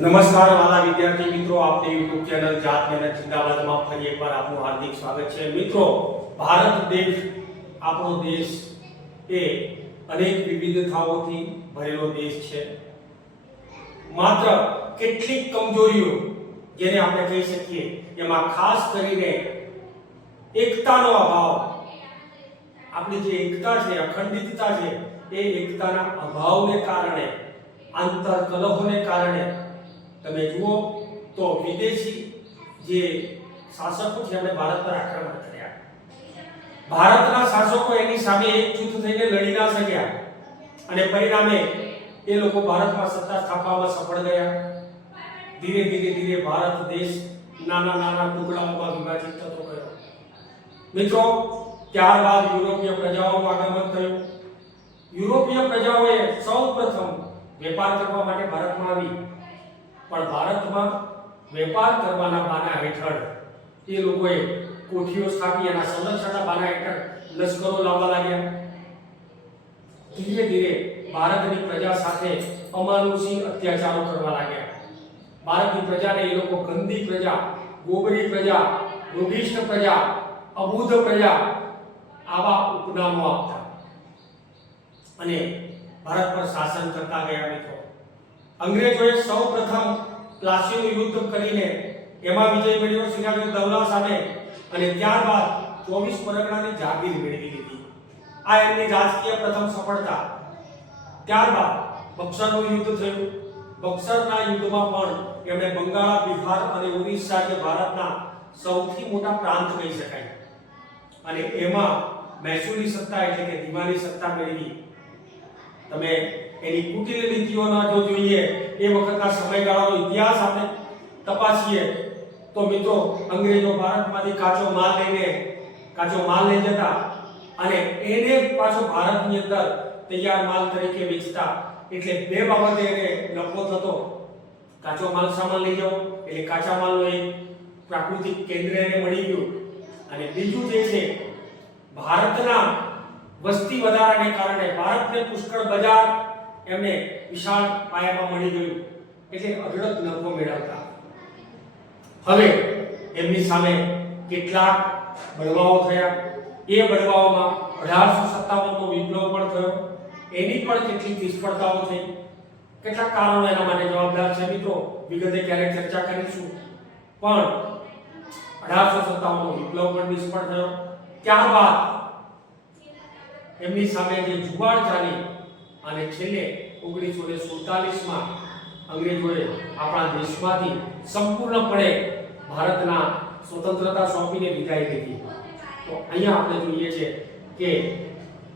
નમસ્કાર વાલા વિદ્યાર્થી મિત્રો, આપની YouTube ચેનલ જાત મહેનત જિંદાબાદમાં ફરી એકવાર આપનું હાર્દિક સ્વાગત છે। મિત્રો, ભારત દેશ આપણો દેશ એ અનેક વિવિધતાઓથી ભરેલો દેશ છે। માત્ર કેટલીક કમજોરીઓ જેને આપણે કહી શકીએ એમાં ખાસ કરીને એકતાનો અભાવ, આપણી જે એકતા છે, અખંડિતતા છે, એ એકતાના અભાવને કારણે, આંતર કલહોને કારણે તમે જુઓ તો વિદેશી જે શાસકો છે એમણે ભારત પર આક્રમણ કર્યા। ભારતના શાસકો એની સામે એકજૂથ થઈને લડી ના શક્યા અને પરિણામે એ લોકો ભારતમાં સત્તા સ્થાપવામાં સફળ ગયા। ધીરે ધીરે ભારત દેશ નાના ટુકડાઓમાં વિભાજિત થતો ગયો। મિત્રો, ત્યારબાદ યુરોપીય પ્રજાઓનું આગમન થયું। યુરોપીય પ્રજાઓએ સૌપ્રથમ વેપાર કરવા માટે ભારતમાં આવી, પણ ભારતમાં વેપાર કરવાના બાના હેઠળ એ લોકોએ કોઠીઓ સ્થાપી, એના સંરક્ષણના બાના હેઠળ લશ્કરો લાવવા લાગ્યા। ધીરે ભારતની પ્રજા સાથે અમાનુષી અત્યાચારો કરવા લાગ્યા। ભારતની પ્રજાને એ લોકો ગંદી પ્રજા, ગોબરી પ્રજા, રોગિષ્ઠ પ્રજા, અબુધ પ્રજા આવા ઉપનામો આપતા અને ભારત પર શાસન કરતા ગયા। મિત્રો, અંગ્રેજોએ સૌપ્રથમ પ્લાસીનું યુદ્ધ કરીને એમાં વિજય મેળવ્યો સિરાજુદ્દૌલા સામે અને ત્યારબાદ 24 પરગણાની જાગીર મેળવી લીધી। આ એમની રાજકીય પ્રથમ સફળતા। ત્યારબાદ બક્સરનું યુદ્ધ થયું। બક્સરના યુદ્ધમાં પણ એમણે બંગાળ, બિહાર અને ઓરિસ્સા જે ભારતના સૌથી મોટા પ્રાંત કહી શકાય અને એમાં મહેસૂલી સત્તા એટલે કે દિવાની સત્તા મેળવી। તમે એની કુટિલ નીતિઓના જો જોઈએ, એ વખતના સમયગાળાનો ઇતિહાસ આપણે તપાસીએ તો મિત્રો, અંગ્રેજો ભારતમાંથી કાચો માલ લઈ જતા અને એને પાછો ભારતની અંદર તૈયાર માલ તરીકે વેચતા। એટલે બે બાબતે એને નફો થતો। કાચો માલ સામાન લઈ જાવ એટલે કાચા માલનું એક પ્રાકૃતિક કેન્દ્ર એને મળી ગયું અને બીજું જે છે, ભારતના વસ્તી વધારાને કારણે ભારતને પુષ્કળ બજાર એમને વિશાળ પાયામાં મળી ગયું, એટલે અઢળક નફો મેળવતા। હવે એમની સામે કેટલાક બળવાઓ થયા। એ બળવાઓમાં 1857નો વિપ્લવ પણ થયો, એની પણ કેટલીક નિષ્ફળતાઓ થઈ। કેટલાક કારણો એના માટે જવાબદાર છે મિત્રો, વિગતે ક્યારેક ચર્ચા કરીશું, પણ 1857નો વિપ્લવ પણ નિષ્ફળ થયો। ત્યારબાદ એમની સામે જે જુવાળ ચાલી અને છેલ્લે 1947માં અંગ્રેજોએ આપણા દેશમાંથી સંપૂર્ણપણે ભારતના સ્વતંત્રતા સોંપીને વિદાય લીધી। તો અહીંયા આપણે જોઈએ છે કે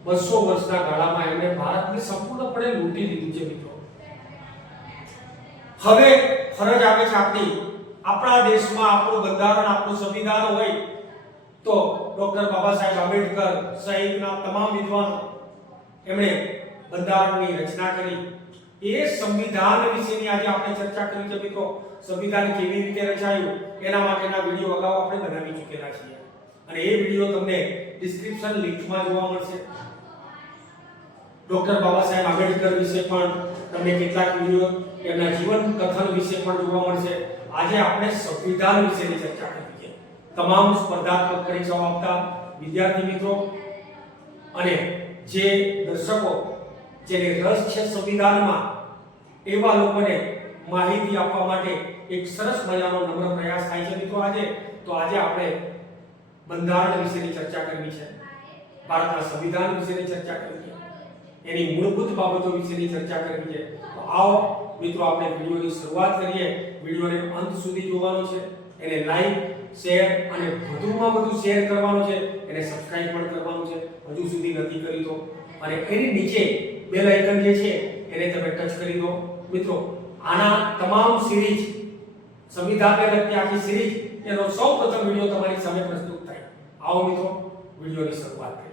200 વર્ષના ગાળામાં એમણે ભારતને સંપૂર્ણપણે લૂંટી લીધું છે। મિત્રો, હવે ફરજ આવે છે આપણા દેશમાં આપણું બંધારણ, આપણું સંવિધાન હોય તો ડોક્ટર બાબા સાહેબ આંબેડકર સહિતના તમામ વિદ્વાનો એમણે બંધારણની રચના કરી। એ સંવિધાન વિશેની આજે આપણે ચર્ચા કરી છે। મિત્રો, સંવિધાન કેવી રીતે રચાયું એના માટેના વિડિયો અગાઉ આપણે બનાવી ચૂકેલા છીએ અને એ વિડિયો તમને ડિસ્ક્રિપ્શન લિંકમાં જોવા મળશે। ડોક્ટર બાબા સાહેબ આંબેડકર વિશે પણ તમને કેટલાક વિડિયો, એમના જીવન કથન વિશે પણ જોવા મળશે। આજે આપણે સંવિધાન વિશેની ચર્ચા કરી છે। તમામ સ્પર્ધાત્મક પરીક્ષાઓ આપતા વિદ્યાર્થી મિત્રો અને જે દર્શકો જેને રસ છે સંવિધાનમાં, એવા લોકોને માહિતી આપવા માટે એક સરસ મજાનો નમ્ર પ્રયાસ થાય છે। મિત્રો, આજે આપણે બંધારણ વિશેની ચર્ચા કરવી છે, ભારતના સંવિધાન વિશેની ચર્ચા કરવી છે, એની મૂળભૂત બાબતો વિશેની ચર્ચા કરવી છે। તો આવો મિત્રો, આપણે વિડિયોની શરૂઆત કરીએ। વિડિયોને અંત સુધી જોવાનો છે, એને લાઈક, શેર અને વધુમાં વધુ શેર કરવાનો છે, એને સબસ્ક્રાઇબ પણ કરવાનું છે હજુ સુધી નથી કરી તો, અને એની નીચે બેલ આઇકન જે છે એને તમે ટચ કરી દો। મિત્રો, આના તમામ સિરીઝ, સંવિધાનને લગતી આખી સિરીઝ, એનો સૌપ્રથમ વિડિયો તમારી સામે પ્રસ્તુત થાય। આવો મિત્રો, વિડિયોની શરૂઆત કરીએ।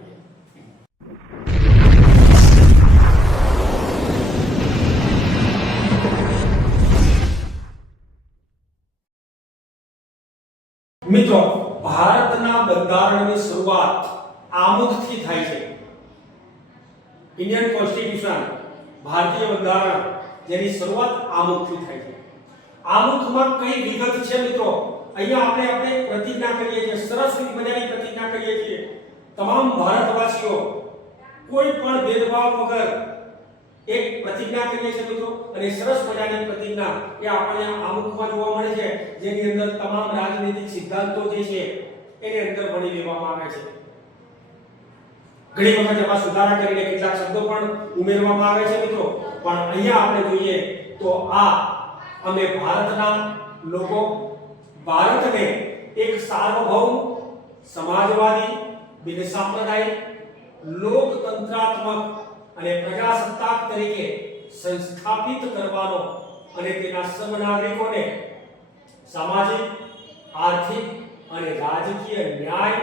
મિત્રો, ભારતના બંધારણની શરૂઆત આમુદથી થાય છે। ઇન્ડિયન કોન્સ્ટિટ્યુશન, ભારતીય બંધારણ, જેની શરૂઆત આમુદથી થાય છે। આમુખમાં કઈ વિગત છે મિત્રો? અહીંયા આપણે પ્રતિજ્ઞા કરીએ છીએ, સરસ મજાની પ્રતિજ્ઞા કરીએ છીએ, તમામ ભારતવાસીઓ કોઈ પણ ભેદભાવ વગર એક પ્રતિજ્ઞા કરીએ છીએ મિત્રો, અને સરસ મજાની પ્રતિજ્ઞા એ આપણને આમુખમાં જોવા મળે છે, જેની અંદર તમામ રાજનૈતિક સિદ્ધાંતો જે છે એની અંદર વણી લેવામાં આવે છે. ઘણી વખત એમાં સુધારા કરીને કેટલાક શબ્દો પણ ઉમેરવામાં આવે છે મિત્રો, પણ અહીંયા આપણે જોઈએ તો આ અમે ભારતના લોકો ભારતને એક સાર્વભૌમ, સમાજવાદી, બિનસાંપ્રદાયિક, લોકતંત્રાત્મક અને પ્રજાસત્તાક તરીકે સંસ્થાપિત કરવાનો અને તેના સર્વ નાગરિકોને સામાજિક, આર્થિક અને રાજકીય ન્યાય,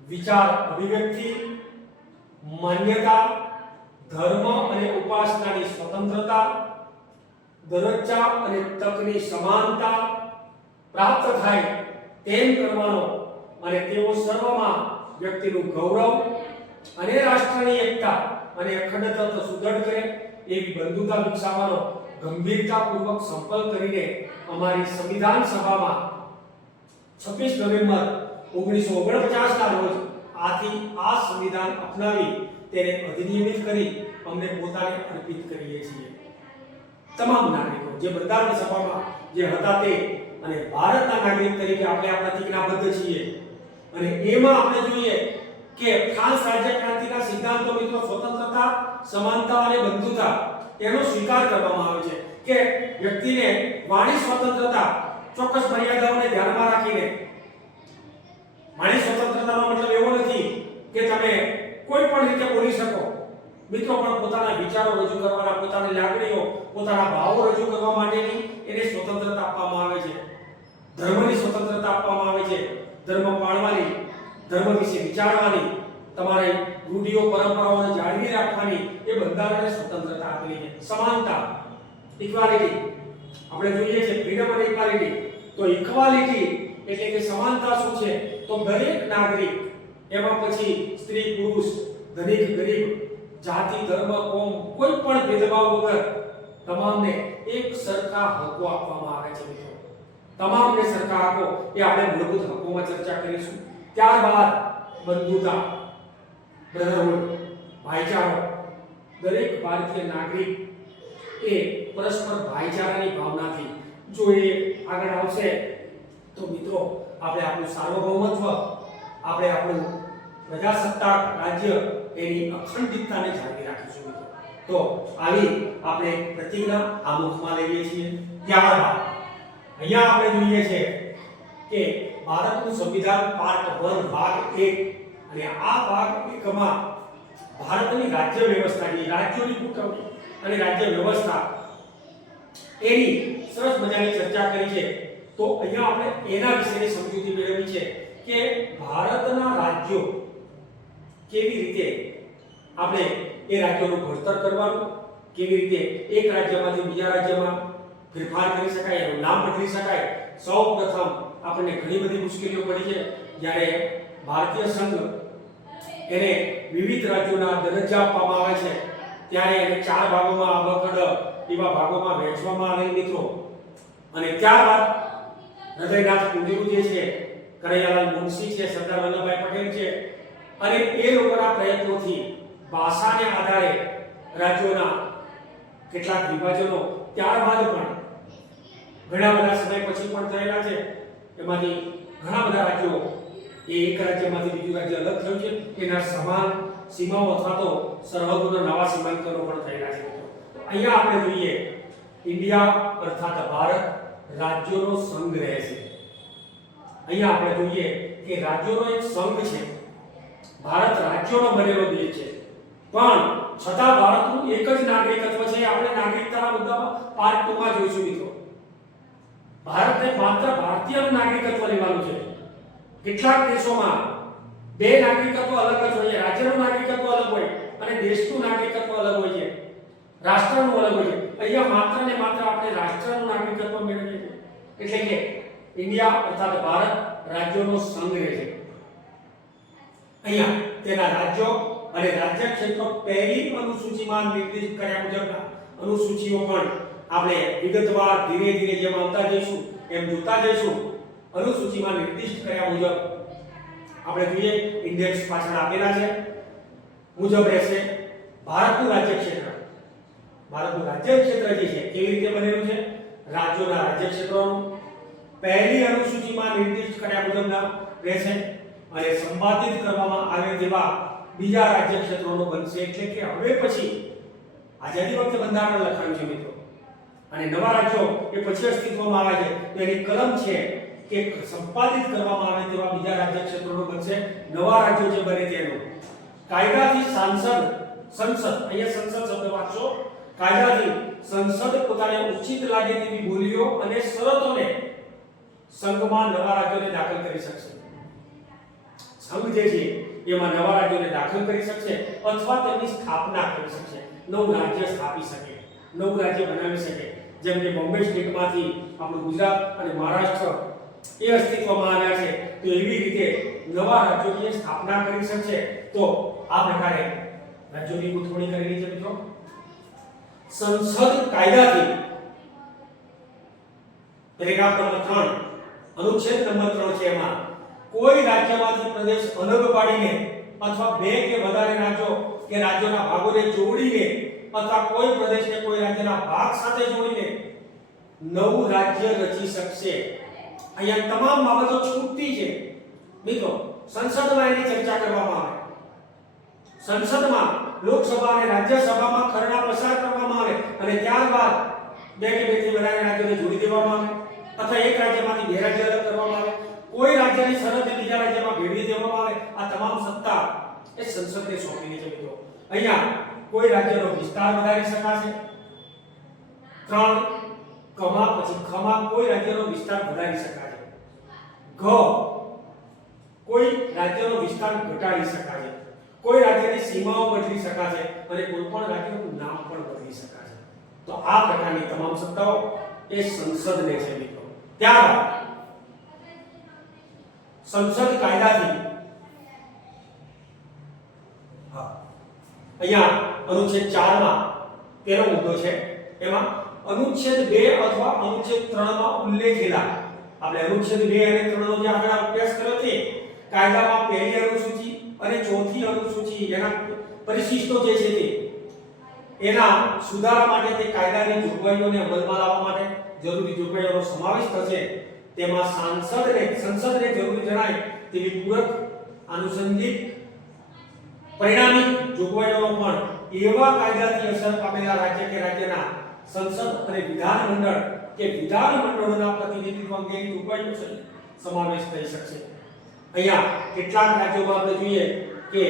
વિચાર અભિવ્યક્તિ, માન્યતા, ધર્મ અને ઉપાસનાની સ્વતંત્રતા, દરજ્જા અને તકની સમાનતા પ્રાપ્ત થાય તેમ કરવાનો અને તેઓ સર્વમાં વ્યક્તિનું ગૌરવ અને રાષ્ટ્રની એકતા અને અખંડતા સુદૃઢ કરે એવી બંધુતા વિકસાવવાનો ગંભીરતાપૂર્વક સંકલ્પ કરીને અમારી સંવિધાન સભામાં 26 નવેમ્બર 1949 ના રોજ આથી આ સંવિધાન અપનાવી તેને અધિનિયમિત કરી અમને પોતાને અર્પિત કરીએ છીએ. તમામ નાગરિકો જે બંધારણ સભામાં જે હતા તે અને ભારતના નાગરિક તરીકે આપણે આ પ્રતિજ્ઞાબદ્ધ છીએ. અને એમાં આપણે જોઈએ કે ફ્રાન્સ રાજ્ય ક્રાંતિના સિદ્ધાંતો મિત્રો સ્વતંત્રતા, સમાનતા અને બંધુતા એનો સ્વીકાર કરવામાં આવે છે કે વ્યક્તિને વાણી સ્વતંત્રતા ચોક્કસ મર્યાદાઓને ધ્યાનમાં રાખીને, વાણી સ્વતંત્રતાનો મતલબ એવો નથી કે તમે કોઈ પણ રીતે બોલી શકો. મિત્રો પણ પોતાના વિચારો રજૂ કરવાના, પોતાની લાગણીઓ, પોતાના ભાવો રજૂ કરવા માટેની એને સ્વતંત્રતા આપવામાં આવે છે. ધર્મની સ્વતંત્રતા આપવામાં આવે છે, ધર્મ પાળવાની, ધર્મ વિશે વિચારવાની, તમારે રૂઢિઓ પરંપરાઓને જાળવી રાખવાની એ બંધારણે સ્વતંત્રતા આપેલી છે. સમાનતા, ઇક્વાલિટી આપણે જોઈએ છે, ફ્રીડમ અને ઇક્વાલિટી. તો ઇક્વાલિટી એટલે કે સમાનતા શું છે? તો દરેક નાગરિક, એમાં પછી સ્ત્રી પુરુષ, ધનિક ગરીબ, જાતિ ધર્મ કોમ કોઈ પણ ભેદભાવ વગર તમામને એક સરખા હકો આપવામાં આવે છે મિત્રો. તમામને સરખા હકો એ આપણે મૂળભૂત હકોમાં ચર્ચા કરીશું. ત્યારબાદ બંધુતા, બ્રધરહુડ, ભાઈચારો. દરેક ભારતીય નાગરિક એ પરસ્પર ભાઈચારાની ભાવનાથી જો એ આગળ આવશે તો મિત્રો આપણે આપણું સાર્વભૌમત્વ, આપણે આપણું પ્રજાસત્તાક રાજ્ય એની અખંડિતતાને જાળવી રાખીશું મિત્રો. તો આવી આપણે પ્રતિજ્ઞા આમુખમાં લઈએ છીએ. ત્યારબાદ અહીંયા આપણે જોઈએ છે કે ભારતનું સંવિધાન પાર્ટ 1 ભાગ 1 અને આ ભાગ 1 માં ભારતની રાજ્ય વ્યવસ્થા, રાજ્યોની ગોઠવણી અને રાજ્ય વ્યવસ્થા એની સરસ મજાની ચર્ચા કરી છે. તો અહીંયા આપણે એના વિશેની સમજૂતી મેળવી છે કે ભારતના રાજ્યો કેવી રીતે આપણે એ રાજ્યોનું ઘડતર કરવાનું, કેવી રીતે એક રાજ્યમાંથી બીજા રાજ્યમાં ફેરફાર કરી શકાય, એનું નામ બદલી શકાય. સૌપ્રથમ આપણને ઘણી બધી મુશ્કેલીઓ પડી છે જ્યારે ભારતીય સંઘ એને વિવિધ રાજ્યોના દરજ્જા આપવામાં આવે છે ત્યારે એને 4 ભાગોમાં અબખડ એવા ભાગોમાં વહેંચવામાં આવે મિત્રો. અને ત્યારબાદ હૃદયનાથ કુંજરુ જે છે, કનૈયાલાલ મુનશી છે, સરદાર વલ્લભભાઈ પટેલ છે, અને એ લોકોના પ્રયત્નોથી ભાષાને આધારે રાજ્યોના કેટલાક વિભાજનો ત્યારબાદ પણ ઘણા બધા સમય પછી પણ થયેલા છે. એમાંથી ઘણા બધા રાજ્યો એ એક રાજ્યમાંથી બીજું રાજ્ય અલગ થયું છે, એના સમાન સીમાઓ અથવા તો સરહદોના નવા સીમાંકનો પણ થયેલા છે. અહીંયા આપણે જોઈએ ઇન્ડિયા અર્થાત ભારત રાજ્યોનો સંઘ રહે છે. અહીંયા આપણે જોઈએ કે રાજ્યોનો એક સંઘ છે. ભારત રાજ્યોનો બનેલો દેશ છે, પણ છતાં ભારતનું એક જ નાગરિકત્વ છે. આપણે નાગરિકતાના મુદ્દામાં પાર્ટ 2 માં જોઈશું મિત્રો. ભારતને માત્ર ભારતીયનું નાગરિકત્વ લેવાનું છે. કેટલાક દેશોમાં બે નાગરિકત્વ અલગ જ હોય છે. રાજ્યનું નાગરિકત્વ અલગ હોય અને દેશનું નાગરિકત્વ અલગ હોય છે, રાષ્ટ્રનું અલગ હોય છે. અહીંયા માત્ર ને માત્ર આપણે રાષ્ટ્રનું નાગરિકત્વ મેળવીએ છીએ. એટલે કે ઇન્ડિયા અર્થાત ભારત રાજ્યોનો સંઘ રહે છે. અહીંયા તેના રાજ્યો અને રાજ્ય ક્ષેત્રો પહેલી અનુસૂચિમાં નિર્દિષ્ટ કર્યા મુજબના અનુસૂચિઓ પણ આપણે વિગતવાર ધીરે ધીરે જેમ આવતા જઈશું એમ જોતા જઈશું. અનુસૂચિમાં નિર્દિષ્ટ કર્યા મુજબ આપણે જોઈએ ઇન્ડેક્સ પાછળ આપેલા છે મુજબ રહેશે. ભારતનું રાજ્ય ક્ષેત્ર, ભારતનું રાજ્ય ક્ષેત્ર જે છે કેવી રીતે બનેલું છે? રાજ્યોના રાજ્ય ક્ષેત્રોનું પહેલી અનુસૂચિમાં નિર્દિષ્ટ કર્યા મુજબના રહેશે અને સંપાદિત કરવામાં આવે તેવા બીજા રાજ્ય ક્ષેત્રોનો બનશે. એટલે કે હવે પછી આઝાદી વખતે બંધારણ લખાયું છે મિત્રો, અને નવા રાજ્યો એ પછી અસ્તિત્વમાં આવે છે તો એની કલમ છે કે સંપાદિત કરવામાં આવે તેવા બીજા રાજ્ય ક્ષેત્રોનો બનશે. નવા રાજ્યો જે બને તેનું કાયદાથી સંસદ, અહીંયા સંસદ શબ્દ વાંચો. કાયદાથી સંસદ પોતાને ઉચિત લાગે તેવી બોલીઓ અને શરતોને સંઘમાં નવા રાજ્યોને દાખલ કરી શકશે. સંઘ જે છે એમાં નવા રાજ્યોને દાખલ કરી શકશે અથવા તેમની સ્થાપના કરી શકશે. નવું રાજ્ય સ્થાપી શકે, નવું રાજ્ય બનાવી શકે. જેમ કે બોમ્બે સ્ટેટમાંથી આપણું ગુજરાત અને મહારાષ્ટ્ર એ અસ્તિત્વમાં આવ્યા છે, તો એવી રીતે નવા રાજ્યોની સ્થાપના કરી શકશે. તો આ પ્રકારે રાજ્યોની ગોઠવણી કરેલી છે મિત્રો. સંસદ કાયદાથી પેરેગ્રાફ નંબર 3 અનુચ્છેદ નંબર 3 છે એમાં કોઈ રાજ્યમાંથી પ્રદેશ અલગ પાડીને અથવા બે કે વધારે રાજ્યો કે રાજ્યોના ભાગોને જોડીને અથવા કોઈ પ્રદેશને કોઈ રાજ્યના ભાગ સાથે જોડીને નવું રાજ્ય રચી શકશે. અહીંયા તમામ બાબતો છૂટતી છે મિત્રો. સંસદમાં એની ચર્ચા કરવામાં આવે, સંસદમાં લોકસભા અને રાજ્યસભામાં ખરડા પસાર કરવામાં આવે અને ત્યારબાદ બે કે બેથી વધારે રાજ્યોને જોડી દેવામાં આવે અથવા એક રાજ્યમાંથી બે રાજ્ય અલગ કરવામાં આવે, કોઈ રાજ્યની સરહદને બીજા રાજ્યમાં ભેળવી દેવામાં આવે. આ તમામ સત્તા એ સંસદને સોંપેલી છે મિત્રો. અહીંયા કોઈ રાજ્યનો વિસ્તાર વધારી શકાશે. 3 કમા પછી ખમા કોઈ રાજ્યનો વિસ્તાર વધારી શકાશે. ઘ કોઈ રાજ્યનો વિસ્તાર ઘટાડી શકાશે. કોઈ રાજ્યની સીમાઓ બદલી શકાશે અને કોઈ પણ રાજ્યનું નામ પણ બદલી શકાશે. તો આ પ્રકારની તમામ સત્તાઓ એ સંસદને છે મિત્રો. ત્યારબાદ સંસદ કાયદાથી અહીંયા અનુચ્છેદ 4 માં તેનો મુદ્દો છે. એમાં અનુચ્છેદ 2 અથવા અનુચ્છેદ 3 માં ઉલ્લેખેલા, આપણે અનુચ્છેદ 2 અને 3 નો જે આગળ અભ્યાસ કર્યો છે, કાયદામાં પહેલી અનુસૂચિ અને ચોથી અનુસૂચિ એના પરિશિષ્ટો જે છે તે એના સુધારા માટે તે કાયદાની જોગવાઈઓને અમલમાં લાવવા માટે જરૂરી જોગવાઈઓનો સમાવેશ થશે. તેમાં સંસદને જરૂરી જણાય તેવી પૂરક આનુષંગિક પરિણામિક જોગવાઈઓનો પણ એવા કાયદાથી અસર પામેલા રાજ્ય કે રાજ્યના સંસદ અને વિધાનમંડળ કે વિધાનમંડળોના પ્રતિનિધિત્વ અંગેની જોગવાઈનો સમાવેશ થઈ શકશે. અહીંયા કેટલાક રાજ્યોમાં આપણે જોઈએ કે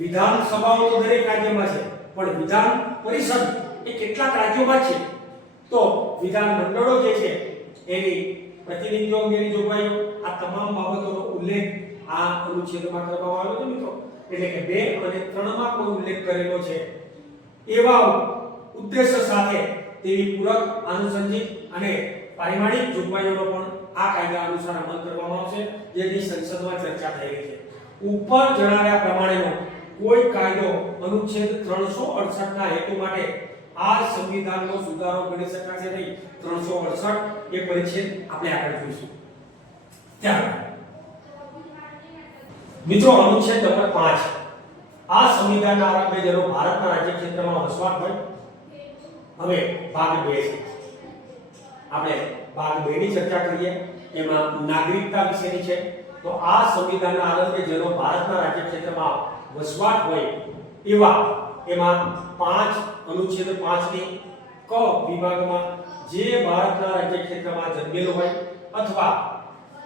વિધાનસભાઓ તો દરેક રાજ્યમાં છે, પણ વિધાન પરિષદ એ કેટલાક રાજ્યોમાં છે. તો વિધાનમંડળો જે છે એની પ્રતિનિધિત્વ અંગેની જોગવાઈઓ, આ તમામ બાબતોનો ઉલ્લેખ આ અનુચ્છેદમાં કરવામાં આવ્યો છે મિત્રો. એટલે કે 2 અને 3 માં કોઈ ઉલ્લેખ કરેલો છે એવા ઉદ્દેશ્ય સાથે તેવી પૂરક આનુષંગિક અને પારિમાણિક જોગવાઈઓનો પણ આ કાયદા અનુસાર અમલ કરવામાં આવશે, જેની સંસદમાં ચર્ચા થઈ રહી છે. ઉપર જણાવ્યા પ્રમાણેનો કોઈ કાયદો અનુચ્છેદ 368 ના હેતુ માટે આ સંવિધાનનો સુધારો ગણી શકાશે નહીં. 368 એ પરિચ્છેદ આપણે આગળ જોઈશું. ત્યારબાદ મિત્રો અનુચ્છેદ નંબર 5 આ સંવિધાનના આરંભે જેનો ભારતના રાજ્ય ક્ષેત્રમાં વસવાટ હોય. હવે ભાગ 2 છે, આપણે ભાગ 2 ની ચર્ચા કરીએ. એમાં નાગરિકતા વિશેની છે. તો આ સંવિધાનના આરંભે જેનો ભારતના રાજ્ય ક્ષેત્રમાં વસવાટ હોય એવા એમાં 5 અનુચ્છેદ 5 ની ક વિભાગમાં જે ભારતના રાજ્ય ક્ષેત્રમાં જન્મેલો હોય અથવા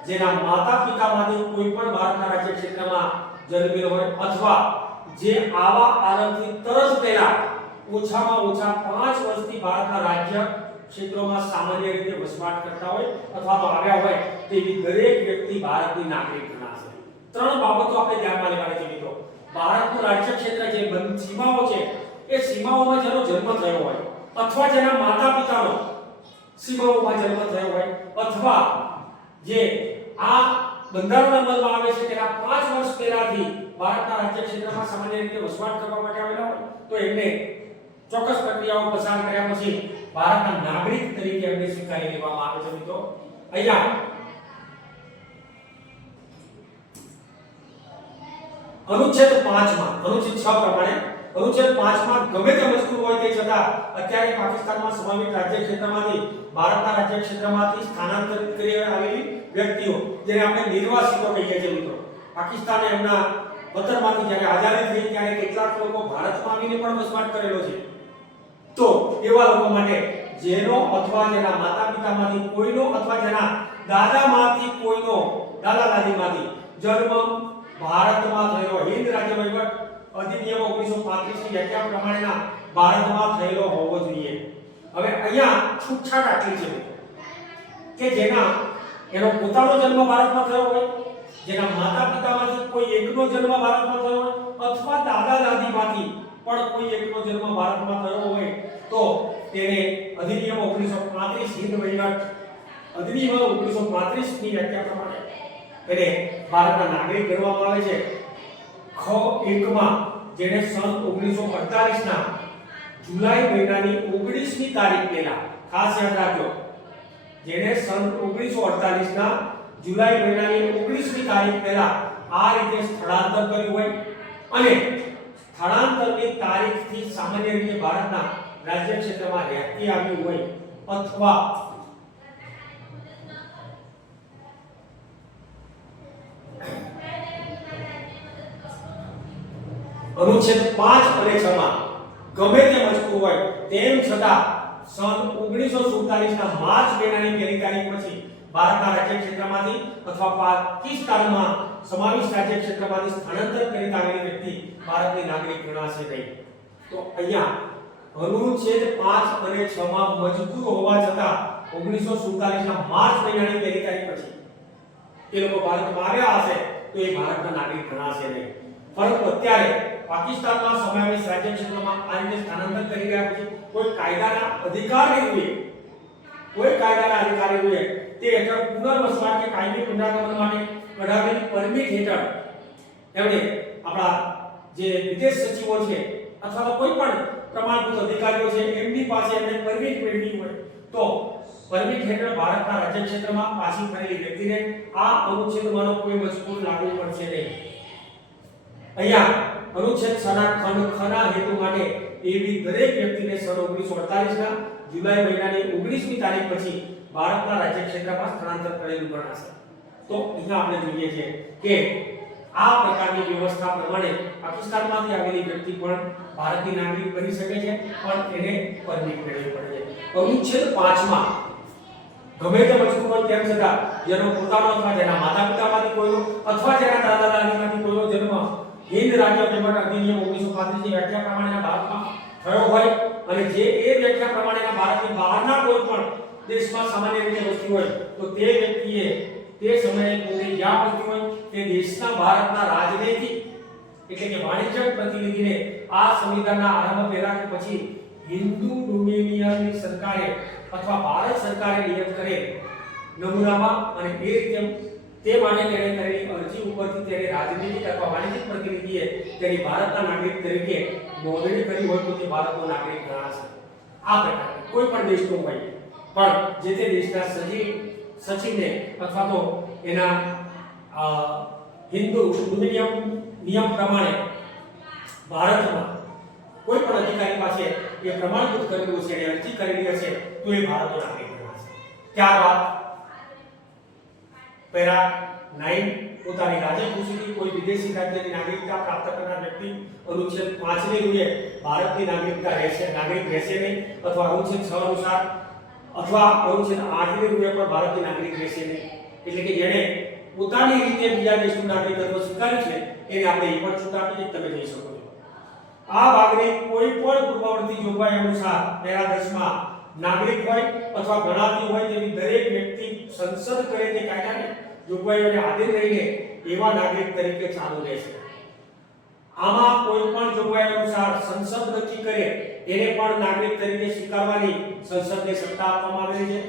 જેના માતા પિતામાંથી કોઈ પણ ભારતના રાજ્ય ક્ષેત્રમાં જન્મેલો હોય અથવા જે આવા આરંભથી તરત પહેલા ઓછામાં ઓછા 5 વર્ષથી ભારતના રાજ્ય ક્ષેત્રોમાં સામાન્ય રીતે વસવાટ કરતા હોય અથવા તો આવ્યા હોય તેવી દરેક વ્યક્તિ ભારતની નાગરિક ગણાશે. 3 બાબતો આપણે ધ્યાનમાં લેવાની છે મિત્રો. ભારતનું રાજ્ય ક્ષેત્ર જે સીમાઓ છે એ સીમાઓમાં જેનો જન્મ થયો હોય અથવા જેના માતા પિતાનો સીમાઓમાં જન્મ થયો હોય અથવા જે આ બંધારણ અમલમાં આવે છે તેના 5 વર્ષ પહેલાથી ભારતના રાજ્ય ક્ષેત્રમાં સામાન્ય રીતે વસવાટ કરવા માટે આવેલા હોય તો એમને ચોક્કસ પ્રક્રિયાઓ પસાર કર્યા પછી ભારતના નાગરિક તરીકે એમને સ્વીકારી લેવામાં આવે છે મિત્રો. અહીંયા અનુચ્છેદ 5 માં અનુચ્છેદ 6 પ્રમાણે અનુચ્છેદ 5 માં ગમે તે મજકૂર હોય તે છતાં અત્યારે પાકિસ્તાનમાં સમાવિત રાજ્ય ક્ષેત્રમાંથી ભારતના રાજ્ય ક્ષેત્રમાંથી સ્થાનાંતરિત કરી આવેલી વ્યક્તિઓ, જેને આપણે નિર્વાસિતો કહીએ છીએ મિત્રો, પાકિસ્તાને એમના વતનમાંથી જ્યારે આઝાદી થઈ ત્યારે કેટલાક લોકો ભારતમાં આવીને પણ વસવાટ કરેલો છે. તો એવા લોકો માટે જેનો અથવા જેના માતા પિતામાંથી કોઈનો અથવા જેના દાદામાંથી કોઈનો દાદા દાદીમાંથી જન્મ ભારતમાં થયેલો, હિન્દ રાજ્ય વહીવટ અધિનિયમ 1935 ની વ્યાખ્યા પ્રમાણેના ભારતમાં થયેલો હોવો જોઈએ. હવે અહીંયા છૂટછાટ આટલી છે કે જેના એનો પોતાનો જન્મ ભારતમાં થયો હોય, જેના માતા પિતામાંથી કોઈ એકનો જન્મ ભારતમાં થયો હોય અથવા દાદા દાદીમાંથી પણ કોઈ એકનો જન્મ ભારતમાં થયો હોય તો તેને અધિનિયમ 1935 હિન્દ વહીવટ અધિનિયમ 1935 ની વ્યાખ્યા પ્રમાણે એને ભારતના નાગરિક ગણવામાં આવે છે. ખ 1 માં જેને સન 1948 ના જુલાઈ મહિનાની 19મી તારીખ પહેલા, ખાસ યાદ રાખજો, જેને સન 1948 ના જુલાઈ મહિનાની 19મી તારીખ પહેલા આ રીતે સ્થળાંતર કર્યું હોય અને સ્થળાંતરની તારીખથી સામાન્ય રીતે ભારતના રાજ્ય ક્ષેત્રમાં રહેતી આવ્યું હોય અથવા અનુચ્છેદ 5 અને 6 માં ગમે તે મજકૂર હોય તેમ છતાં સન 1947 ના માર્ચ મહિનાની પહેલી તારીખ પછી ભારતના રાજ્ય ક્ષેત્રમાંથી અથવા પાકિસ્તાનમાં સમાવિષ્ટ રાજ્ય ક્ષેત્રમાંથી સ્થળાંતર કરી આવેલી વ્યક્તિ ભારતની નાગરિક ગણાશે નહીં. તો અહીંયા અનુચ્છેદ 5 અને 6 માં મજકૂર હોવા છતાં 1947 ના માર્ચ મહિનાની પહેલી તારીખ પછી એ લોકો ભારતમાં આવ્યા હશે તો એ ભારતના નાગરિક ગણાશે નહીં. પરંતુ અત્યારે પાકિસ્તાનમાં સમાવેશ રાજ્ય ક્ષેત્રમાં આ રીતે સ્થાનાંતર કરી રહ્યા પછી કોઈ કાયદાના અધિકારી હોય તે હેઠળ પુનર્વસવાટ કે કાયમી પુનરાગમન માટે કઢાવેલી પરમિટ હેઠળ એમણે આપણા જે વિદેશ સચિવો છે અથવા તો કોઈ પણ પ્રમાણભૂત અધિકારીઓ છે એમની પાસે એમણે પરમિટ મેળવી હોય તો પરમિટ હેઠળ ભારતના રાજ્ય ક્ષેત્રમાં પાછી ફરેલી વ્યક્તિને આ અનુચ્છેદમાંનો કોઈ મજકૂર લાગુ પડશે નહીં. અહીંયા અનુચ્છેદ 6 ના ખંડ ખના હેતુ માટે એવી દરેક વ્યક્તિને સન 1948 ના જુલાઈ મહિનાની 19મી તારીખ પછી ભારતના રાજ્ય ક્ષેત્રમાં સ્થળાંતર કરેલું ગણાશે. તો અહીંયા આપણે જોઈએ છે કે આ પ્રકારની વ્યવસ્થા પ્રમાણે પાકિસ્તાનમાંથી આવેલી વ્યક્તિ પણ ભારતની નાગરિક બની શકે છે, પણ એને પરમિટ મેળવવી પડે છે. અનુચ્છેદ 5 માં ગમે તે મજકૂર હોય તેમ છતાં જેનો પોતાનો અથવા જેના માતા પિતામાંથી કોઈનો અથવા જેના દાદા દાદીમાંથી કોઈનો જન્મ હિન્દ રાજ્ય વહીવટ અધિનિયમ 1935 ની વ્યાખ્યા પ્રમાણેના ભારતમાં થયો હોય અને જે એ વ્યાખ્યા પ્રમાણેના ભારતની બહારના કોઈ પણ દેશમાં સામાન્ય રીતે વસતી હોય તો તે વ્યક્તિએ તે સમયે પોતે જ્યાં વસતી હોય તે દેશના ભારતના રાજનૈતિક એટલે કે વાણિજ્યિક પ્રતિનિધિને આ સંવિધાનના આરંભ પહેલા કે પછી હિન્દુ ડોમિનિયનની સરકારે અથવા ભારત સરકારે નિયત કરે નમૂનામાં અને એ રીતે તે માટે તેણે કરેલી અરજી ઉપરથી તેને રાજનૈતિક અથવા વાણિજ્યિક પ્રતિનિધિએ તેની ભારતના નાગરિક તરીકે નોંધણી કરી હોય તો તે ભારતનો નાગરિક ગણાશે. આ પ્રકારે કોઈ પણ દેશનો હોય પણ જે તે દેશના સચિવને અથવા તો એના હિન્દુ ડોમિનિયન નિયમ પ્રમાણે ભારતમાં કોઈ પણ અધિકારી પાસે એ પ્રમાણભૂત કરેલું છે અને અરજી કરેલી હશે તો એ ભારતનો નાગરિક ગણાશે. ત્યારબાદ પેરા 9 પોતાની રાજ્ય ખુશીથી કોઈ વિદેશી રાજ્યની નાગરિકતા પ્રાપ્ત કરનાર વ્યક્તિ અનુચ્છેદ 5 ની રૂએ ભારતની નાગરિક રહેશે નહીં અથવા અનુચ્છેદ 6 અનુસાર અથવા અનુચ્છેદ 8 ની રૂએ પણ ભારતની નાગરિક રહેશે નહીં. એટલે કે જેણે પોતાની રીતે બીજા દેશનું નાગરિકત્વ સ્વીકાર્યું છે એને આપણે એ પણ છૂટ આપી તમે જોઈ શકો છો. આ ભાગની કોઈ પણ પૂર્વવર્તી જોગવાઈ અનુસાર પેરા 10 માં નાગરિક હોય અથવા ગણાતી હોય તેવી દરેક વ્યક્તિ સંસદ કરે તે કાયદાને જોગવાઈઓને આધીન રહીને એવા નાગરિક તરીકે ચાલુ રહેશે. આમાં કોઈ પણ જોગવાઈ અનુસાર સંસદ નક્કી કરે એને પણ નાગરિક તરીકે સ્વીકારવાની સંસદને સત્તા આપવામાં આવેલી છે.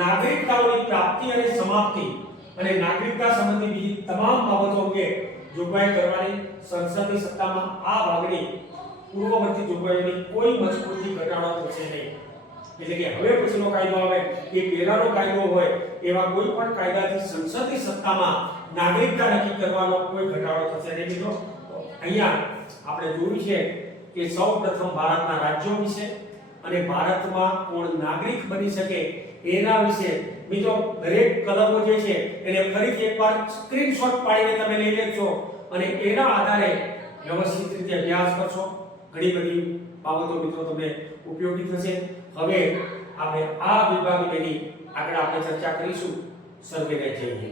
નાગરિકતાઓની પ્રાપ્તિ અને સમાપ્તિ અને નાગરિકતા સંબંધી બીજી તમામ બાબતો અંગે જોગવાઈ કરવાની સંસદની સત્તામાં આ ભાગની પૂર્વવર્તી જોગવાઈઓની કોઈ મજબૂતી ઘટાડો થશે નહીં. એટલે કે હવે પછીનો કાયદો આવે એ પહેલાનો કાયદો હોય એવા કોઈ પણ કાયદાથી સંસદની સત્તામાં નાગરિકતા નક્કી કરવાનો કોઈ ઘટાડો થશે નહીં મિત્રો. તો અહીંયા આપણે જોયું છે કે સૌપ્રથમ ભારતના રાજ્યો વિશે અને ભારતમાં કોણ નાગરિક બની શકે એના વિશે મિત્રો દરેક કલમો જે છે એને ફરીથી એકવાર સ્ક્રીનશોટ પાડીને તમે લઈ લેજો અને એના આધારે વ્યવસ્થિત રીતે અભ્યાસ કરશો. ઘણી બધી બાબતો મિત્રો તમને ઉપયોગી થશે. હવે આપણે આ વિભાગની આગળ આપણે ચર્ચા કરીશું. સર્વેને જઈએ.